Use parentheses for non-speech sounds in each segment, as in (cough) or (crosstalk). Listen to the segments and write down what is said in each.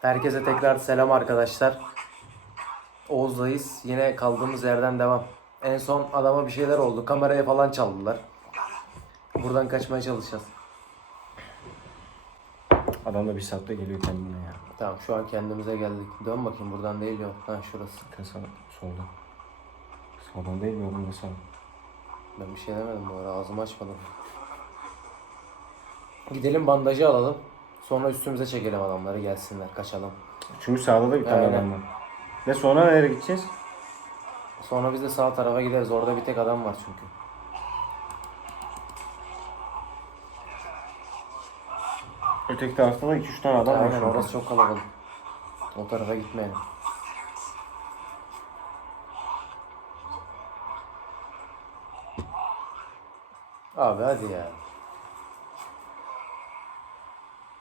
Herkese tekrar selam arkadaşlar. Oğuz'dayız. Yine kaldığımız yerden devam. En son adama bir şeyler oldu. Kamerayı falan çaldılar. Buradan kaçmaya çalışacağız. Adam da bir saatte geliyor kendine ya. Tamam şu an kendimize geldik. Dön bakayım buradan değil yok. Ha şurası. Kasa solda. Sağdan değil mi oğlum ne sağ? Ben bir şey demedim bu ara ağzımı açmadım. Gidelim bandajı alalım. Sonra üstümüze çekelim adamları gelsinler kaçalım. Çünkü sağda da bir tane Aynen. adam var. Ve sonra nereye gideceğiz? Sonra biz de sağ tarafa gideriz. Orada bir tek adam var çünkü. Öteki tarafta da 2-3 tane adam var. Aynen şu an. orası çok kalabalık. O tarafa gitmeyelim. Abi hadi ya.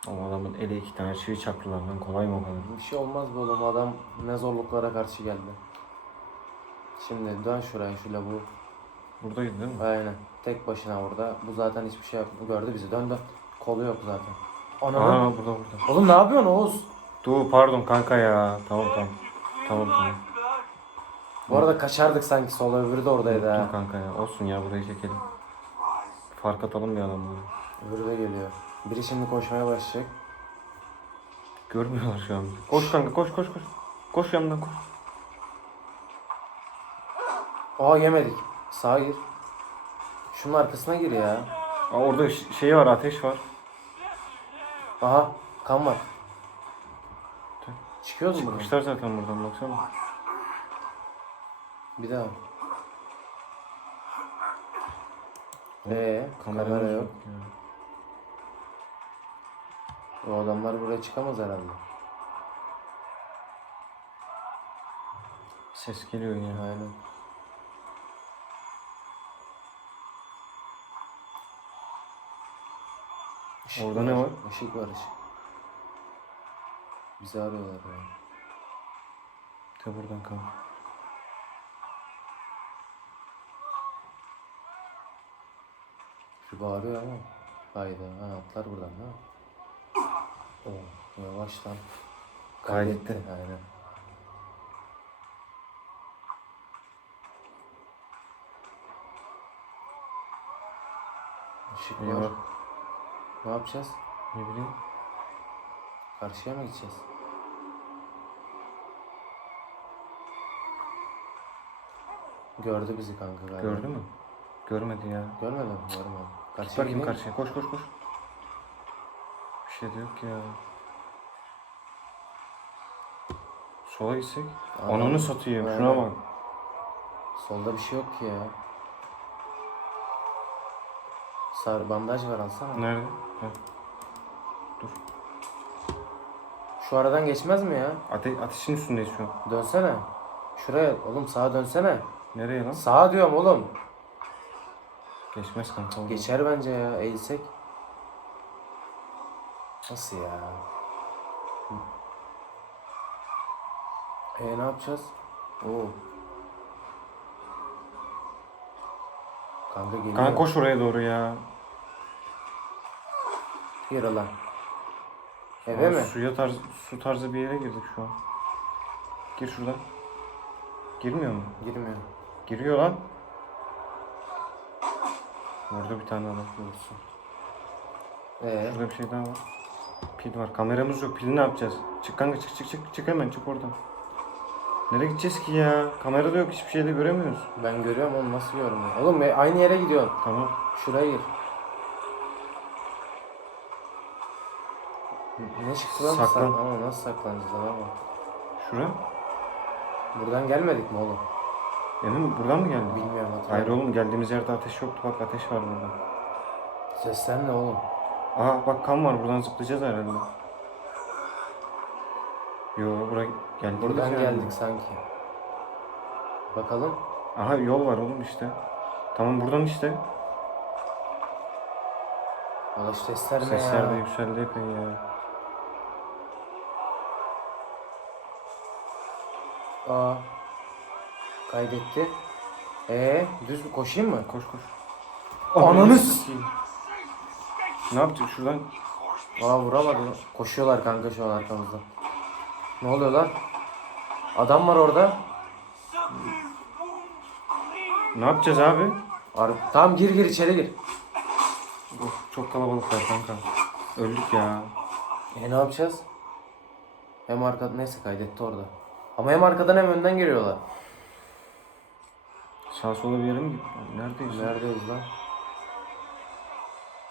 Ama adamın eli iki tane çivi çaktılar lan kolay mı o kadar? Bir şey olmaz bu oğlum adam ne zorluklara karşı geldi. Şimdi dön şuraya şu lavuğu. Buradaydı değil mi? Aynen. Tek başına orada. Bu zaten hiçbir şey. Bu gördü bizi. Dön dön. Kolu yok zaten. Aa Ananı. burada burada. Oğlum ne yapıyorsun Oğuz? Dur pardon kanka ya. Tamam tamam. Tamam tamam. Bu arada kaçardık sanki sola öbürü de oradaydı ha. Dur kanka ya. Olsun ya burayı çekelim. Fark atalım bir adamları. Öbürü de geliyor. Biri şimdi koşmaya başlayacak. Görmüyorlar şu an. Koş kanka koş koş koş. Koş yanından koş. Aa yemedik. Sağa gir. Şunun arkasına gir ya. Aa, orada ş- şey var ateş var. Aha kan var. Çıkıyoruz mu buradan? Çıkmışlar zaten buradan baksana. Bir daha. Ee, kamera, yok. ya. O adamlar buraya çıkamaz herhalde. Ses geliyor ya. Aynen. Işık Orada ne var? Işık var ışık. Bizi arıyorlar ya. De buradan kanka. Şu bağırıyor ama. Hayda. Ha, atlar buradan mi? Oh, yavaş lan. Kaydetti. Aynen. Işık var. Eyvah. Ne yapacağız? Ne bileyim. Karşıya mı gideceğiz? Gördü bizi kanka galiba. Gördü mü? Görmedi ya. Görmedin mi? Git Karşıya bakayım karşıya. Koş koş koş. Bir şey de yok ya. Sola gitsek. Ananı satayım. aynen. Şuna bak. Solda bir şey yok ki ya. Sar bandaj var alsana. Nerede? Heh. Şu aradan geçmez mi ya? Ate ateşin üstündeyiz şu an. Dönsene. Şuraya oğlum sağa dönsene. Nereye lan? Sağa diyorum oğlum. Geçmez kanka. oğlum. Geçer bence ya eğilsek. Nasıl ya? E ne yapacağız? Oo. Kanka geliyor. Kanka koş oraya doğru ya. Yürü lan. Eve mi? Suya tarz, su tarzı bir yere girdik şu an. Gir şuradan. Girmiyor mu? Girmiyor. Giriyor lan. Orada bir tane adam olsun. Ee, Şurada bir şey daha var. Pil var. Kameramız yok. Pili ne yapacağız? Çık kanka çık çık çık. Çık hemen çık oradan. Nereye gideceğiz ki ya? Kamera da yok. Hiçbir şey de göremiyoruz. ben görüyorum oğlum nasıl görmüyor? Oğlum e, aynı yere gidiyorsun. Tamam. Şuraya gir. Ne çıktı lan? Saklan. Saklan. Ama nasıl saklanacağız ama? Şura. Buradan gelmedik mi oğlum? Emin mi? Buradan mı geldi? Bilmiyorum Hayır hatırlamıyorum. oğlum geldiğimiz yerde ateş yoktu. Bak ateş var burada. Sesler ne oğlum? Aha bak kan var. Buradan zıplayacağız herhalde. Yo buraya geldiğimiz Buradan geldik sanki. Bakalım. Aha yol var oğlum işte. Tamam buradan işte. Şu sesler ne Sesler ya? de yükseldi epey ya. Aa. Kaydetti. Ee, düz mü koşayım mı? Koş koş. Ananı s- Ne yaptık şuradan? Aa vuramadı. Koşuyorlar kanka şu an arkamızda. Ne oluyor lan? Adam var orada. Ne yapacağız abi? Ar tamam gir gir içeri gir. Of, çok kalabalıklar kanka. Öldük ya. E ne yapacağız? Hem arkadan neyse kaydetti orada. Ama hem arkadan hem önden geliyorlar. Sağ sola bir yere mi? Neredeyiz? Neredeyiz lan?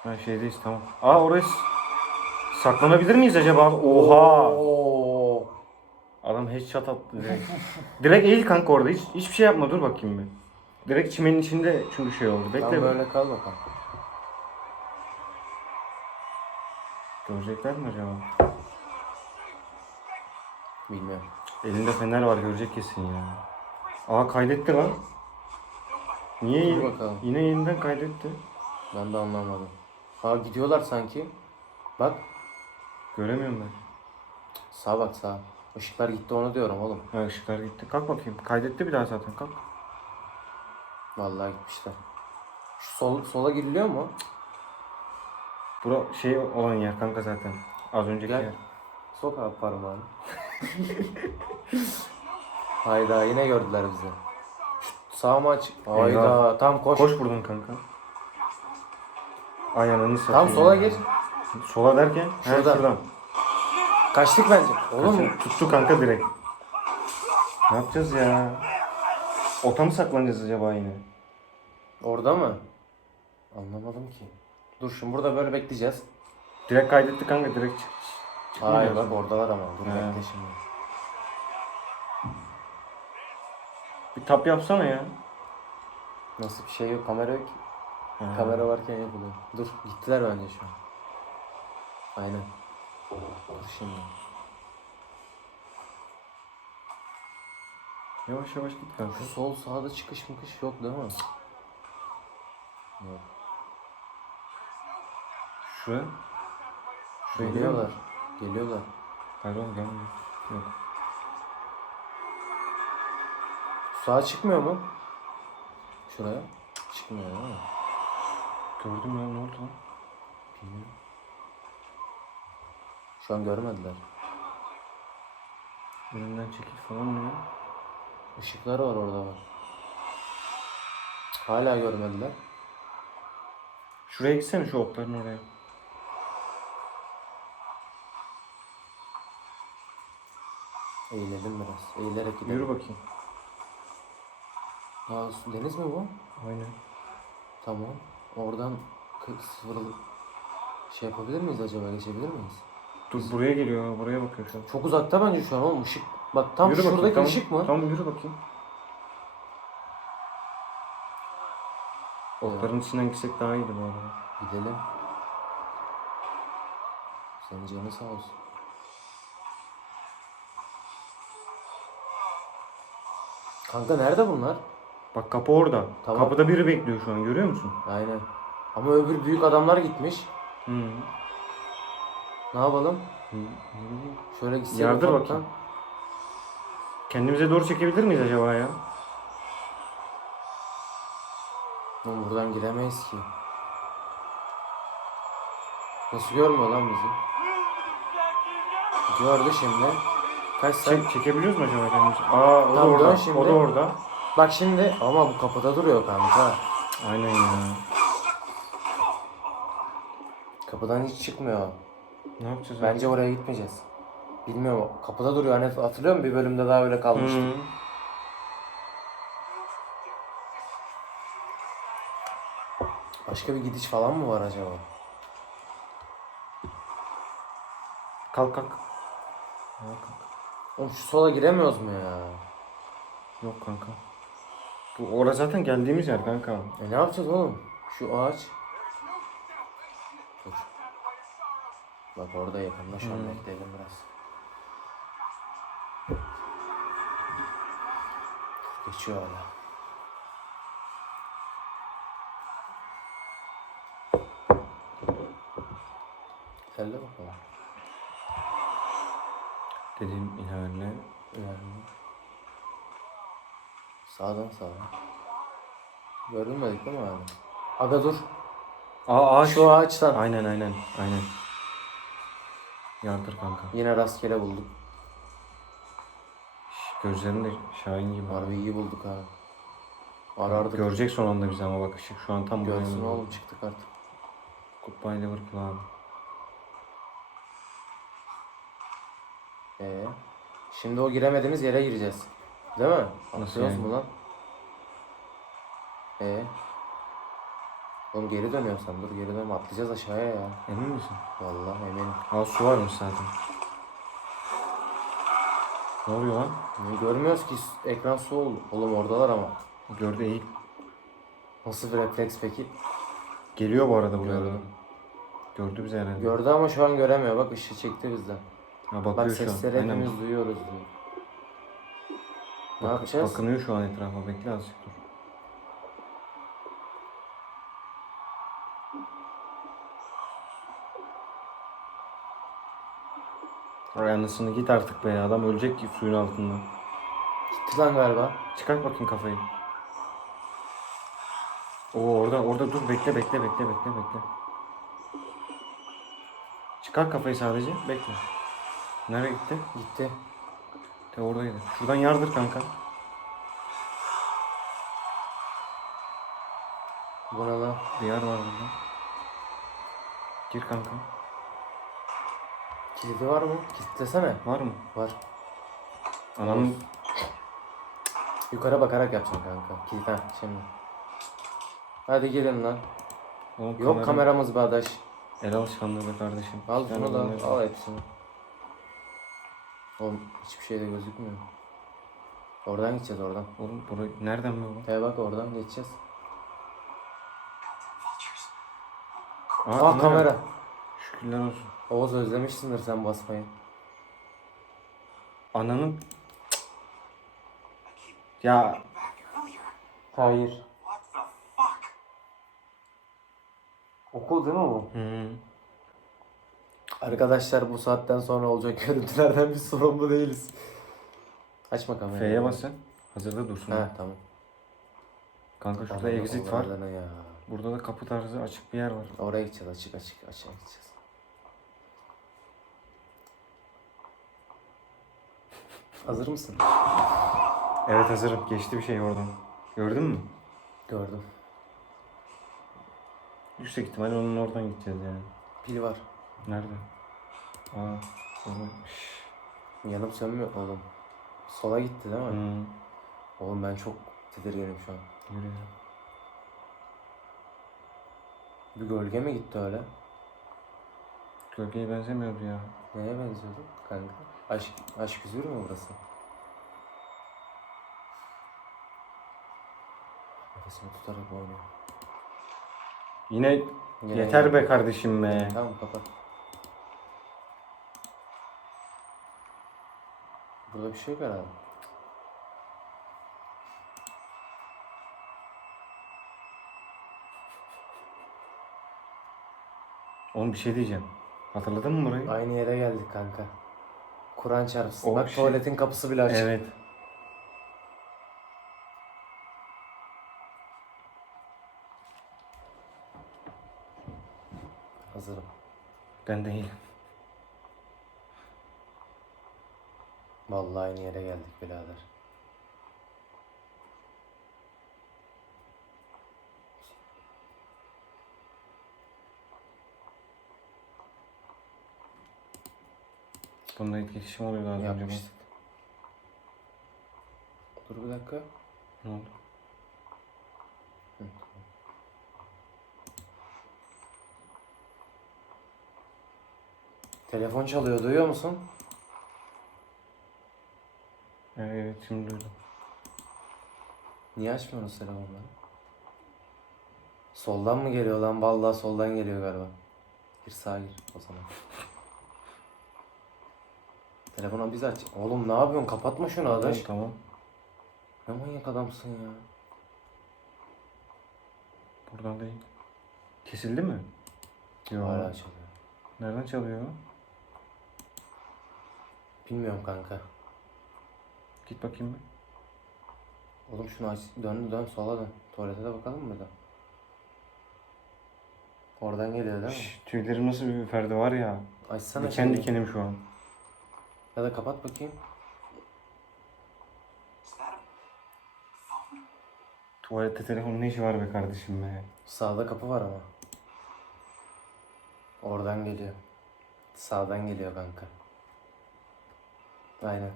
Ha şeydeyiz tamam. Aa oraya s- saklanabilir miyiz acaba? Oha! Oo. Adam headshot attı direkt. direkt eğil kanka orada. Hiç, hiçbir şey yapma dur bakayım bir. Direkt çimenin içinde çünkü şey oldu. Bekle Tamam böyle kal bakalım. Görecekler mi acaba? Bilmiyorum. Elinde fener var görecek kesin ya. Aa kaydetti lan. Niye Dur yine, bakalım. yine yeniden kaydetti? Ben de anlamadım. Ha gidiyorlar sanki. Bak Göremiyorum ben. sağa bak sağa. Işıklar gitti onu diyorum oğlum. Ha ışıklar gitti. Kalk bakayım. Kaydetti bir daha zaten kalk. Vallahi gitmişler. Şu sol, sola giriliyor mu? Bura şey olan yer kanka zaten. Az önceki Gel. yer. Sok abi parmağını. Hayda yine gördüler bizi. Sağ mı aç? Hayda Eyvah. tam koş. Koş buradan kanka. Ay ananı satayım. Tam sola gir. Sola derken? He Şurada. şuradan. Kaçtık bence. Oğlum Kaçın- Tuttu kanka direkt. Ne yapacağız ya? Ota mı saklanacağız acaba yine? orada mı? Anlamadım ki. Dur şimdi burada böyle bekleyeceğiz. Direkt kaydetti kanka direkt çık. Hayır bak oradalar ama. Dur He. bekle şimdi. Bir tap yapsana ya. Nasıl bir şey yok kamera yok. ki. He. Kamera varken yapılıyor. Dur gittiler bence şu an. Aynen. Dur şimdi. Yavaş yavaş git kanka. Şu sol sağda çıkış mıkış yok değil mi? Yok. Şuraya. Şuraya Geliyorlar. Geliyorlar. Hayır oğlum gelmiyor. Yok. Sağa çıkmıyor mu? Şuraya. Çıkmıyor değil mi? Gördüm ya ne oldu lan? Bilmiyorum. Şu an görmediler. Önümden çekil falan ne ya? Işıklar var orada bak. Hala görmediler. Şuraya gitsene şu okların oraya. Eğilelim biraz. Eğilerek gidelim. Yürü bakayım. Su- deniz mi bu? Aynen. Tamam. Oradan sıfırlı şey yapabilir miyiz acaba? Geçebilir miyiz? Dur buraya geliyor. Buraya bakıyor şu an. Çok uzakta bence şu an oğlum ışık. Bak tam Yürü bakayım, şuradaki tamam. ışık mı? Tamam yürü bakayım. Okların içinden gitsek daha iyiydi bu arada. Gidelim. Senin canın sağ olsun. Kanka nerede bunlar? Bak kapı orada. Tamam. Kapıda biri bekliyor şu an görüyor musun? Aynen. Ama öbür büyük adamlar gitmiş. Hı. Ne yapalım? Hı. Şöyle gitsek Yardır ufaktan. bakayım. Kendimize doğru çekebilir miyiz acaba ya? Oğlum buradan giremeyiz ki. Nasıl görmüyor lan bizi? Gördü şimdi. Kaç sen? Çek, çekebiliyoruz mu acaba kendimizi? Aa o da Tamam, dön orada. şimdi. O da orada. Bak şimdi ama bu kapıda duruyor kanka. Aynen ya. Kapıdan hiç çıkmıyor. Ne yapacağız? Bence oraya gitmeyeceğiz. Bilmiyorum. Kapıda duruyor. Hani hatırlıyor musun? Bir bölümde daha öyle kalmıştı. Hı. Başka bir gidiş falan mı var acaba? Kalk kalk. Ha, kalk. Oğlum şu sola giremiyoruz mu ya? Yok kanka. Bu orası zaten geldiğimiz yer kanka. E ne yapacağız oğlum? Şu ağaç. Dur. Bak orada an Hmm. bekleyelim biraz. Geçiyor hala. Gel de bakalım. Dediğim ilerle. Yani. Sağdan sağa. Görünmedik değil mi abi? Aga dur. Aa ağaç. Şu ağaçtan. Aynen aynen aynen. Yardır kanka. Yine rastgele bulduk. Gözlerin de Şahin gibi. Harbi iyi bulduk ha. Arardık. Görecek son anda bizi ama bak ışık şu an tam buraya Görsün oğlum çıktık artık. Goodbye Liverpool abi. Ee, şimdi o giremediğimiz yere gireceğiz. Değil mi? Nasıl yani? mu lan? Ee, Oğlum geri dönüyorsan dur geri dönme atlayacağız aşağıya ya. Emin misin? Vallahi eminim. Ha su varmış zaten. Ne oluyor lan? Niye Görmüyoruz ki ekran su oldu. Oğlum oradalar ama. Gördü eğil. Nasıl bir refleks peki? Geliyor bu arada buraya. Doğru. Gördü bizi herhalde. Gördü ama şu an göremiyor. Bak ışığı çekti bizden. ha, Bak sesleri hepimiz duyuyoruz diyor. Ne Bak- yapacağız? Bakınıyor şu an etrafa. Bekle azıcık dur. Ay anasını git artık be. Adam ölecek ki suyun altında. Gitti lan galiba. Çıkart bakayım kafayı. Oo orada orada dur bekle bekle bekle bekle bekle. Çıkar kafayı sadece bekle. Nereye gitti? Gitti. De oradaydı. Şuradan yardır kanka. Bu ne lan? Bir yer var burada. Gir kanka. Kilidi var mı? Kilitlesene. Var mı? Var. Ananın Yukarı bakarak yapacaksın kanka. Kilit ha şimdi. Hadi gelin lan. Oğlum, Yok kameramız bağdaş. El alışkanlığı be kardeşim. Al tane da al hepsini. Oğlum hiçbir şey de gözükmüyor. Oradan gideceğiz oradan. Oğlum burayı nereden mi bu? He bak oradan geçeceğiz. Aa, Aa kamera. Şükürler olsun. Oğuz özlemişsindir sen basmayı. Ananın ya Hayır. Okul değil mi bu? hı. Arkadaşlar bu saatten sonra olacak (laughs) görüntülerden biz sorumlu değiliz. Açma kamerayı. F'ye bas sen. Hazırda dursun. Ha tamam. Kanka şurada Aman exit var. Allah'ına Ya. Burada da kapı tarzı açık bir yer var. Oraya gideceğiz açık açık açığa gideceğiz. Hazır mısın? Evet hazırım. Geçti bir şey oradan. Gördün mü? Gördüm. Yüksek ihtimal onun oradan gideceğiz yani. Pil var. Nerede? Aa. Şşş. Yanıp sönmüyor oğlum. Sola gitti değil mi? Hı. Oğlum ben çok tedirginim şu an. Ya. Bir gölge mi gitti öyle? Gölgeye benzemiyordu ya. Neye benziyordu kanka? Aşk, aşk üzülür mü burası? Nefesimi tutarak oynuyor. Yine Yine yeter yine. be kardeşim be. Tamam kapat. Burada bir şey yok herhalde. Oğlum bir şey diyeceğim. Hatırladın mı burayı? Aynı yere geldik kanka. Kur'an çarpsın. O Bak şey- tuvaletin kapısı bile açık. Evet. Hazırım. Ben değil. Vallahi aynı yere geldik birader. Bunda etkileşim oluyordu az önce. Yapmıştık. Dur bir dakika. Ne oldu? Telefon çalıyor duyuyor musun? Evet şimdi duydum. Niye açmıyorsunuz telefonları? Soldan mı geliyor lan? Vallahi soldan geliyor galiba. Gir sağa gir o zaman. Telefonu biz aç. Oğlum ne yapıyorsun? Kapatma şunu adaş. Tamam. Ne manyak adamsın ya. Buradan değil. Kesildi mi? Yok. Hala çalıyor. Nereden çalıyor? Bilmiyorum kanka. Git bakayım ben. Oğlum şunu aç. Döndü dön sola dön. Tuvalete de bakalım mı burada? Oradan geliyor değil mi? Şş, tüylerim nasıl bir perde var ya. Açsana diken şimdi. dikenim şu an. Ya da kapat bakayım. Tuvalette telefonun ne işi var be kardeşim be? Sağda kapı var ama. Oradan geliyor. Sağdan geliyor kanka. Aynen.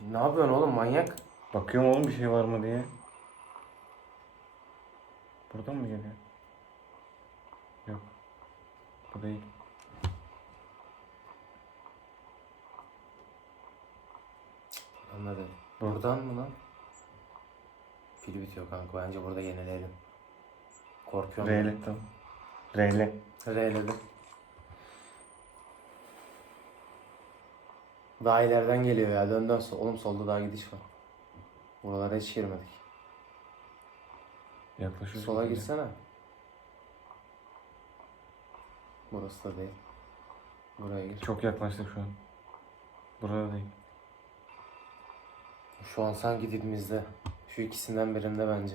Ne yapıyorsun oğlum manyak? Bakıyorum oğlum bir şey var mı diye. Buradan mı geliyor? Yok. Bu değil. Anladım. Buradan mı lan? Pil bitiyor kanka. Bence burada yenileyelim. Korkuyorum. Reyle tamam. Reyle. Reyledim. Daha ileriden geliyor ya. Dön dön. Oğlum solda daha gidiş var. Buralara hiç girmedik. Yaklaşıyoruz. Sola gitgide. girsene. Burası da değil. Buraya gir. Çok yaklaştık şu an. Burada değil. Şu an sanki dibimizde. Şu ikisinden birinde bence.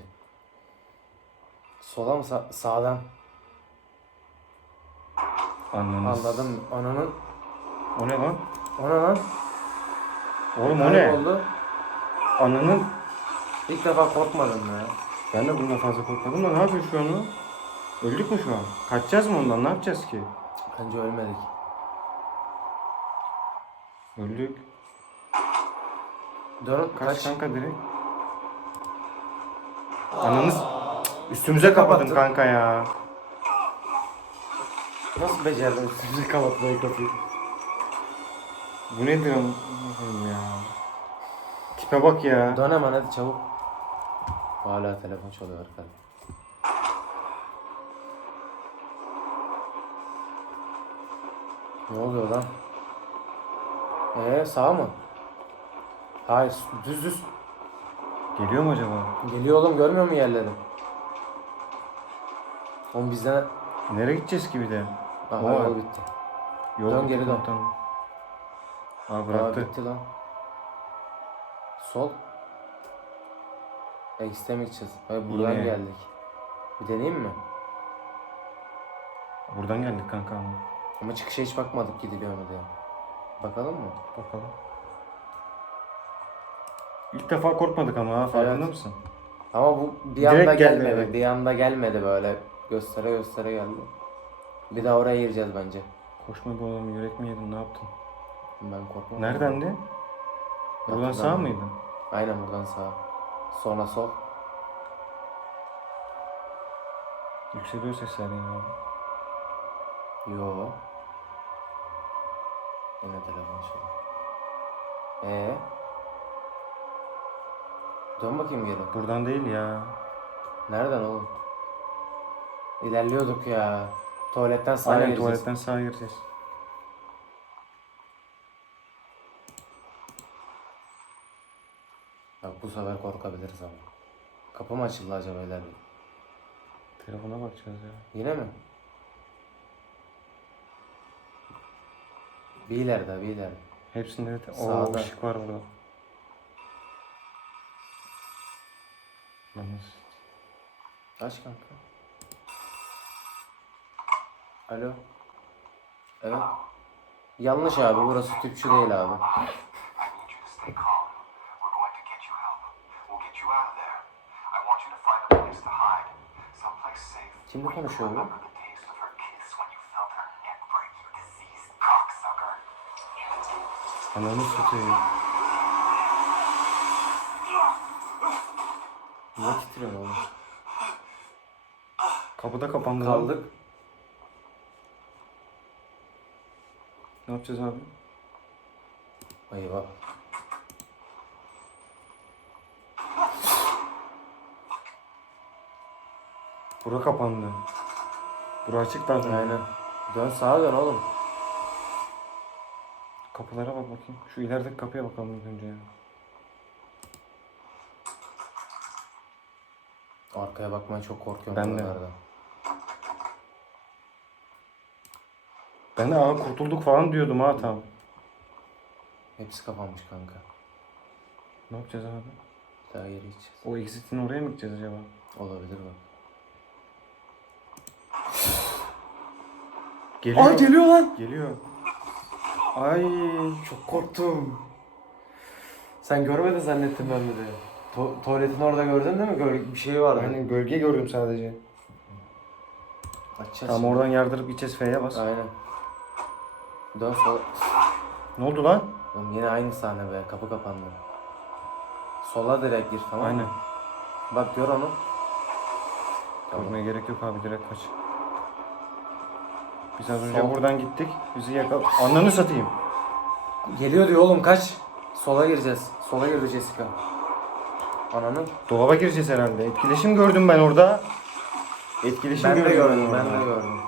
Sola mı sa- sağdan? Anladınız. Anladım. Ananın. O ne lan? Ne lan? Oğlum o ne? oldu? Ananın. İlk defa korkmadım ya. Ben de bundan fazla korkmadım da ne yapıyor şu an o? Öldük mü şu an? Kaçacağız mı ondan? Ne yapacağız ki? Bence ölmedik. Öldük. Dön Kaç, kaç. kanka direkt. Ananız üstümüze kapadın Kapattın. kanka ya. Nasıl becerdin üstümüze kapatmayı kapıyı? Bu nedir Allah'ım ya? Tipe bak ya. Dön hemen hadi çabuk. Hala telefon çalıyor arkada. Ne oluyor lan? Ee sağ mı? Hayır düz düz. Geliyor mu acaba? Geliyor oğlum görmüyor mu yerleri? Oğlum bizden... Nereye gideceğiz ki bir de? Aha yol bitti. Yol Dön, bitti geri dön. Komutanım. Aa Aa bıraktı. bitti lan. Sol. X'te mi gideceğiz? Hayır buradan Yine. geldik. Bir deneyeyim mi? Buradan geldik kanka ama. Ama çıkışa hiç bakmadık gidiliyor mu diye. Bakalım mı? Bakalım. İlk defa korkmadık ama ha farkında Evet. mısın? Ama bu bir Direkt anda geldi, gelmedi. evet. Bir anda gelmedi böyle. Göstere göstere geldi. Bir daha oraya gireceğiz bence. Koşma be oğlum yürek mi yedin ne yaptın? Ben korkmam. Neredendi? Buradan buradan. sağ mıydı? Aynen buradan sağa. Sonra sol. Yükseliyor sesler yine abi. Yo. Yine telefon çalıyor. Ee? Dön bakayım geri. Buradan değil ya. Nereden oğlum? İlerliyorduk ya. Tuvaletten sağa Aynen gireceğiz. tuvaletten sağa gireceğiz. Bu sefer korkabiliriz ama. Kapı mı açıldı acaba ileride? Telefona bakacağız ya. Yine mi? Bir ileride, bir ileride. Hepsinde evet. Sağda. ışık var burada. Yalnız. Aç kanka. Alo. Evet. Yanlış abi, burası tüpçü değil abi. You diseased cocksucker. Ananı satayım. Niye titriyorsun oğlum? Kapıda kapandı. lan. Kaldık. Ne yapacağız abi? Eyvah. Bura kapandı. Bura açık da. Aynen. Dön sağa dön oğlum. Kapılara bak bakayım. Şu ilerideki kapıya bakalım ilk önce ya. Arkaya bakmaya çok korkuyorum Ben de. buralarda. Ben de aa kurtulduk falan diyordum ha tam. Hepsi kapanmış kanka. Ne yapacağız abi? Daha geri gideceğiz. O exit'in oraya mı gideceğiz acaba? Olabilir bak. Geliyor. geliyor lan. Geliyor. Ay Çok korktum. Sen görmedin zannettim ben bir de. Tu- tuvaletin orada gördün değil mi? Gör- bir şey vardı. Aynen gölge gördüm sadece. Açacağız Tam şimdi. oradan yardırıp gideceğiz F'ye bas. Aynen. Dön sola. Ne oldu lan? Oğlum yine aynı sahne be. Kapı kapandı. Sola direkt gir tamam mı? Aynen. Bak gör onu. Tamam. Korkmaya gerek yok abi direkt kaç. Biz az önce Sol. buradan gittik. Bizi yakal... Ananı satayım. Geliyor diyor oğlum kaç. Sola gireceğiz. Sola girdi Jessica. Ananın. Dolaba gireceğiz herhalde. Etkileşim gördüm ben orada. Etkileşim Ben de gördüm gördüm, ben orada. de gördüm.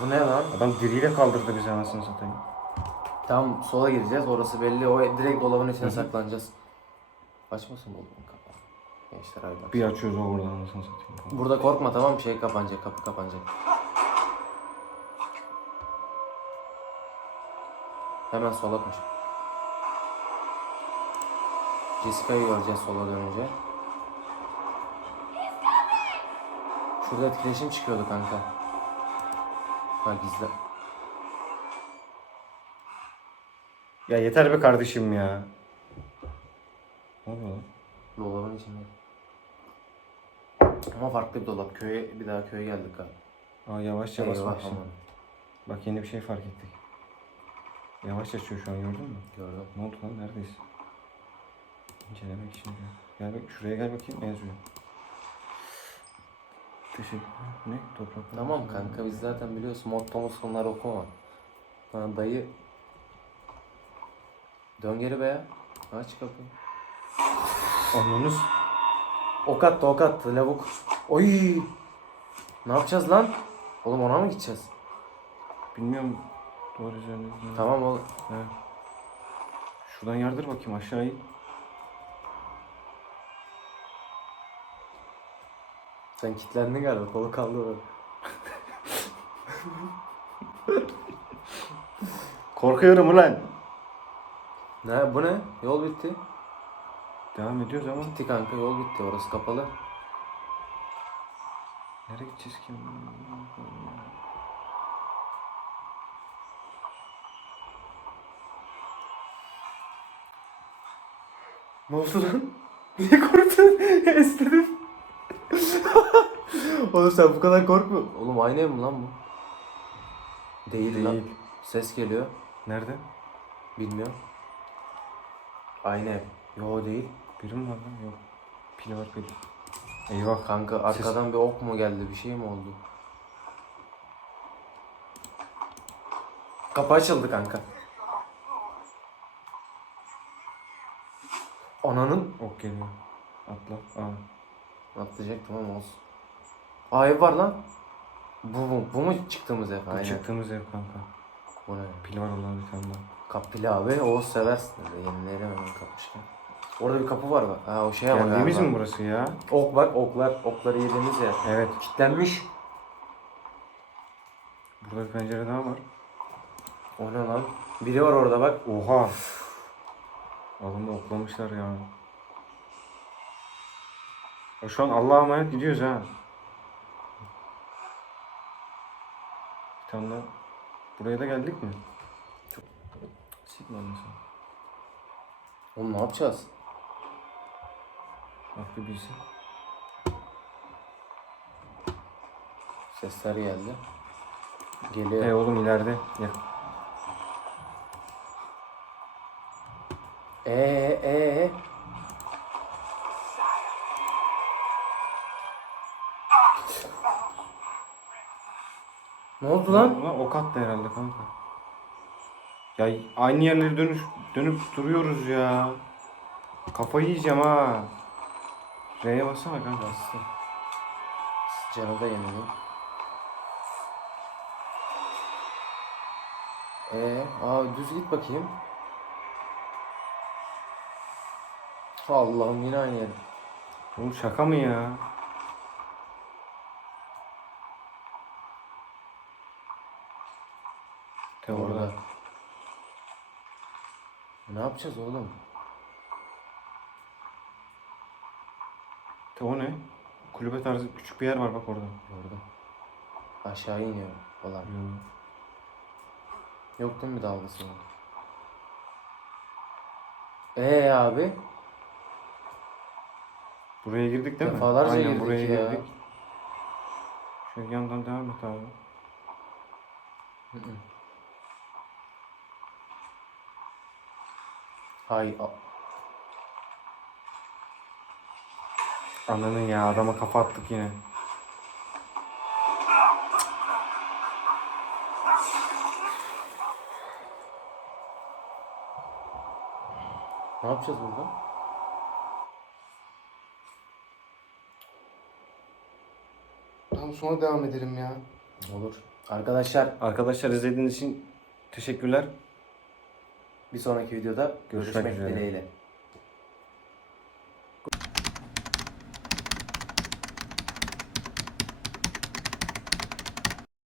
Bu ne lan? Adam diriyle kaldırdı bizi anasını satayım. Tam sola gireceğiz. Orası belli. O direkt dolabın içine saklanacağız. Açmasın dolabın kapağı. Gençler haydi. Bir açıyoruz o buradan anasını satayım. Burada korkma tamam mı? Şey kapanacak, kapı kapanacak. Hemen sola koş. Jessica'yı göreceğiz sola dönünce. Şurada etkileşim çıkıyordu kanka. Ha gizle. Ya yeter be kardeşim ya. Ne oluyor lan? Dolabın içinde. Ama farklı bir dolap. Köye bir daha köye geldik ha. Aa yavaşça bas Eyvah bak şimdi. Bak yeni bir şey fark ettik. Yavaş açıyor şu an gördün mü? Gördüm. Ne oldu lan neredeyiz? İncelemek için diyor. Gel bak şuraya gel bakayım ne yazıyor. Teşekkür. Ne? Toprak. Tamam kanka biz zaten biliyorsun mottomuz bunları okuma. Ha, dayı. Dön geri be ya. Aç kapıyı. Anladınız. Ok attı ok attı lavuk. Oy. Ne yapacağız lan? Oğlum ona mı gideceğiz? Bilmiyorum. Doğru üzerine. Tamam oğlum. He. Şuradan yardır bakayım aşağı in. Sen kilitlendin galiba kolu kaldı böyle. Korkuyorum ulan. Ne bu ne? Yol bitti. Devam ediyoruz ama. Bitti kanka yol bitti orası kapalı. Nereye gideceğiz ki? Ne oldu lan? (laughs) Niye korktun? (laughs) Esnedim. (laughs) Oğlum sen bu kadar korkma. Oğlum aynı ev mi lan bu? Değil, lan. Değil. Ses geliyor. Nerede? Bilmiyorum. Aynı ev. Yo değil. Biri mi var lan? Yok. Pil var pil. Eyvah. Kanka arkadan bir ok mu geldi? Bir şey mi oldu? Kapı açıldı kanka. Ananın Ok geliyor. Atla. Aa. atlayacaktım ama olsun. Aa ev var lan. Bu, bu, bu mu çıktığımız ev? Bu Aynen. çıktığımız ev kanka. Bu ne? Pil var Allah'ın bir tane daha. Kapılı abi. Oğuz seversin. Yenileyelim hemen kapmışken. Orada bir kapı var bak. Ha o şey ama Geldiğimiz galiba. mi burası ya? Ok bak oklar. Okları yediğimiz yer. Evet. Kilitlenmiş. Burada bir pencere daha var. O ne lan? Biri var orada bak. Oha. Adamı oklamışlar ya. Ya Şu an Allah'a emanet gidiyoruz ha. Bir tane daha. Buraya da geldik mi? Çok... Sikme anlasın. Oğlum ne yapacağız? Bak bir bilsin. Sesler geldi. Geliyor. Hey oğlum ileride. Ya. Ee ee. Ne oldu lan? Ulan ok attı herhalde kanka. Ya aynı yerlere dönüş, dönüp duruyoruz ya. Kafayı yiyeceğim ha. R'ye bassana kanka. Bastım. Canı da yeniliyor. Ee, aa düz git bakayım. Allah'ım yine aynı yer. Oğlum şaka mı ya? Te orada. Orada. Ne yapacağız oğlum? Te o ne? Kulübe tarzı küçük bir yer var bak orada. Gördüm. Aşağı iniyor falan. Yo. Yok değil mi dalgası? Ee abi? Buraya girdik değil mi? Defalarca Aynen girdik buraya ya. girdik. Şöyle yandan devam et abi. Hay a- Ananın ya adama kafa attık yine. ne yapacağız burada? Tamam sonra devam edelim ya. Olur. Arkadaşlar Arkadaşlar izlediğiniz için teşekkürler. bir sonraki videoda Görüşmek görüşmek üzere. dileğiyle.